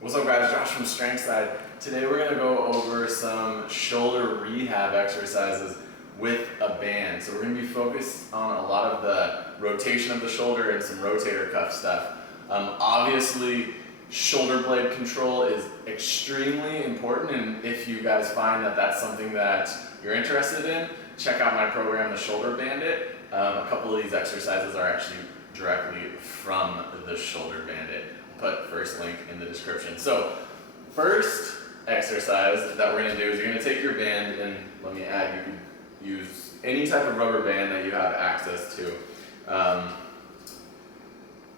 What's up guys, Josh from Strength Side. Today we're going to go over some shoulder rehab exercises with a band. So we're going to be focused on a lot of the rotation of the shoulder and some rotator cuff stuff. Obviously, shoulder blade control is extremely important, and if you guys find that that's something that you're interested in, check out my program, The Shoulder Bandit. A couple of these exercises are actually directly from the Shoulder Bandit. Put first link in the description. So first exercise that we're going to do is you're going to take your band, and let me add, you can use any type of rubber band that you have access to.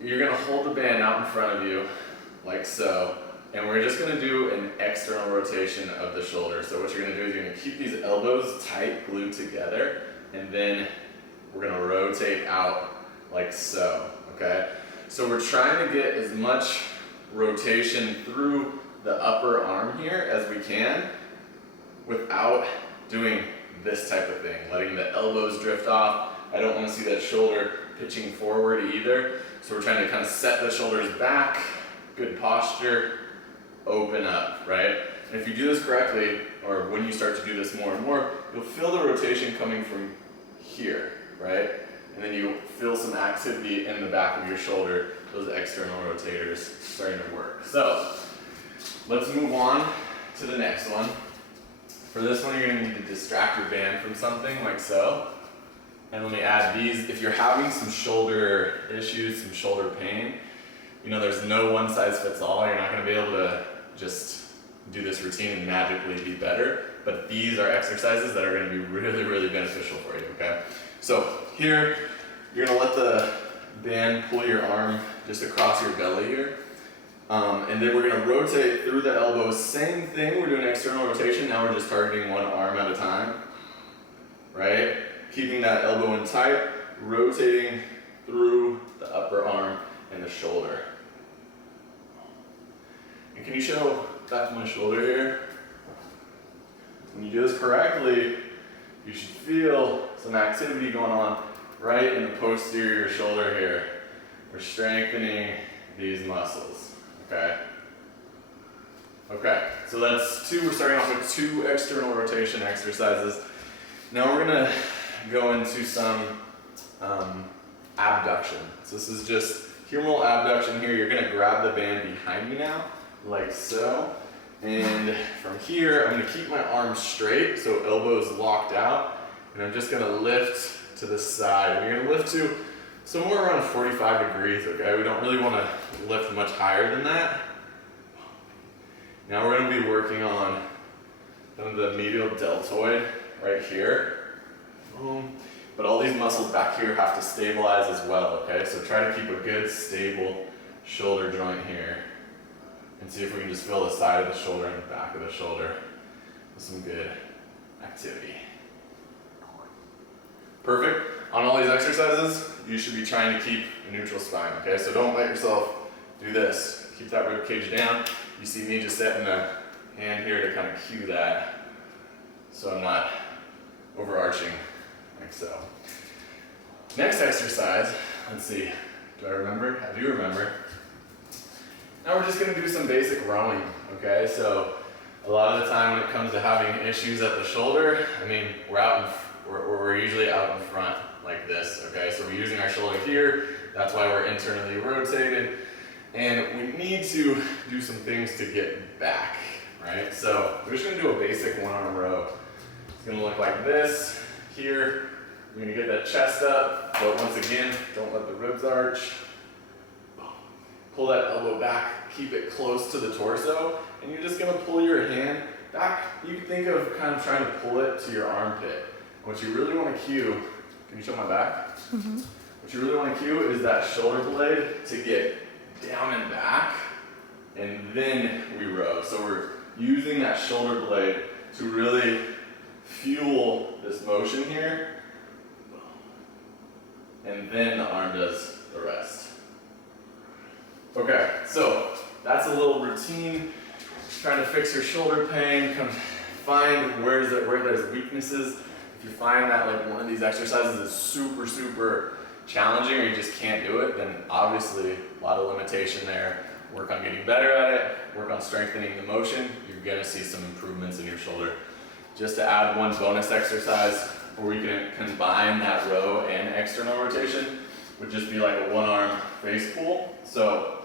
You're going to hold the band out in front of you like so, and we're just going to do an external rotation of the shoulder. So what you're going to do is you're going to keep these elbows tight, glued together, and then we're going to rotate out like so, okay? So we're trying to get as much rotation through the upper arm here as we can without doing this type of thing, letting the elbows drift off. I don't want to see that shoulder pitching forward either. So we're trying to kind of set the shoulders back, good posture, open up, right? And if you do this correctly, or when you start to do this more and more, you'll feel the rotation coming from here, right? And then you feel some activity in the back of your shoulder, those external rotators starting to work. So let's move on to the next one. For this one, you're going to need to distract your band from something like so. And let me add these. If you're having some shoulder issues, some shoulder pain, you know there's no one size fits all. You're not going to be able to just do this routine and magically be better. But these are exercises that are going to be really, really beneficial for you, okay? So here, you're going to let the band pull your arm just across your belly here. And then we're going to rotate through the elbows. Same thing, we're doing external rotation. Now we're just targeting one arm at a time, right? Keeping that elbow in tight, rotating through the upper arm and the shoulder. And can you show back to my shoulder here? When you do this correctly, you should feel some activity going on right in the posterior shoulder here. We're strengthening these muscles, okay? Okay, so that's two. We're starting off with two external rotation exercises. Now we're gonna go into some abduction. So this is just humeral abduction here. You're gonna grab the band behind me now, like so. And from here, I'm gonna keep my arms straight, so elbows locked out. And I'm just gonna lift to the side. We're gonna lift to somewhere around 45 degrees, okay? We don't really wanna lift much higher than that. Now we're gonna be working on kind of the medial deltoid right here. But all these muscles back here have to stabilize as well, okay? So try to keep a good, stable shoulder joint here. And see if we can just feel the side of the shoulder and the back of the shoulder with some good activity. Perfect. On all these exercises, you should be trying to keep a neutral spine, okay? So don't let yourself do this. Keep that rib cage down. You see me just setting the hand here to kind of cue that so I'm not overarching like so. Next exercise, let's see. Do I remember? I do remember. Now we're just going to do some basic rowing, okay? So a lot of the time when it comes to having issues at the shoulder, I mean, we're usually out in front like this, okay? So we're using our shoulder here. That's why we're internally rotated. And we need to do some things to get back, right? So we're just going to do a basic one-arm row. It's going to look like this. Here, you're going to get that chest up, but once again, don't let the ribs arch. Pull that elbow back, keep it close to the torso, and you're just gonna pull your hand back. You can think of kind of trying to pull it to your armpit. What you really wanna cue, can you show my back? Mm-hmm. What you really wanna cue is that shoulder blade to get down and back, and then we row. So we're using that shoulder blade to really fuel this motion here, and then the arm does the rest. Okay, so that's a little routine, trying to fix your shoulder pain, find where there's weaknesses. If you find that like one of these exercises is super, super challenging or you just can't do it, then obviously a lot of limitation there. Work on getting better at it, work on strengthening the motion, you're gonna see some improvements in your shoulder. Just to add one bonus exercise where we can combine that row and external rotation would just be like a one-arm face pull. So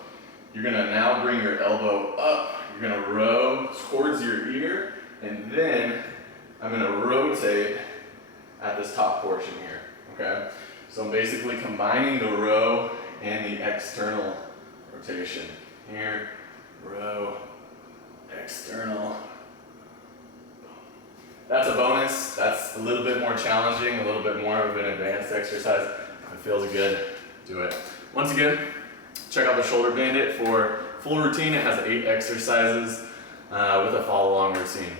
you're gonna now bring your elbow up, you're gonna row towards your ear, and then I'm gonna rotate at this top portion here, okay? So I'm basically combining the row and the external rotation. Here, row, external. That's a bonus. That's a little bit more challenging, a little bit more of an advanced exercise. If it feels good, do it. Once again, check out the Shoulder Bandit for full routine. It has 8 exercises with a follow-along routine.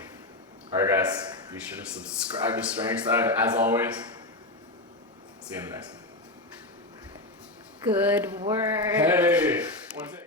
All right, guys, be sure to subscribe to Strength Side as always. See you in the next one. Good work. Hey, one second.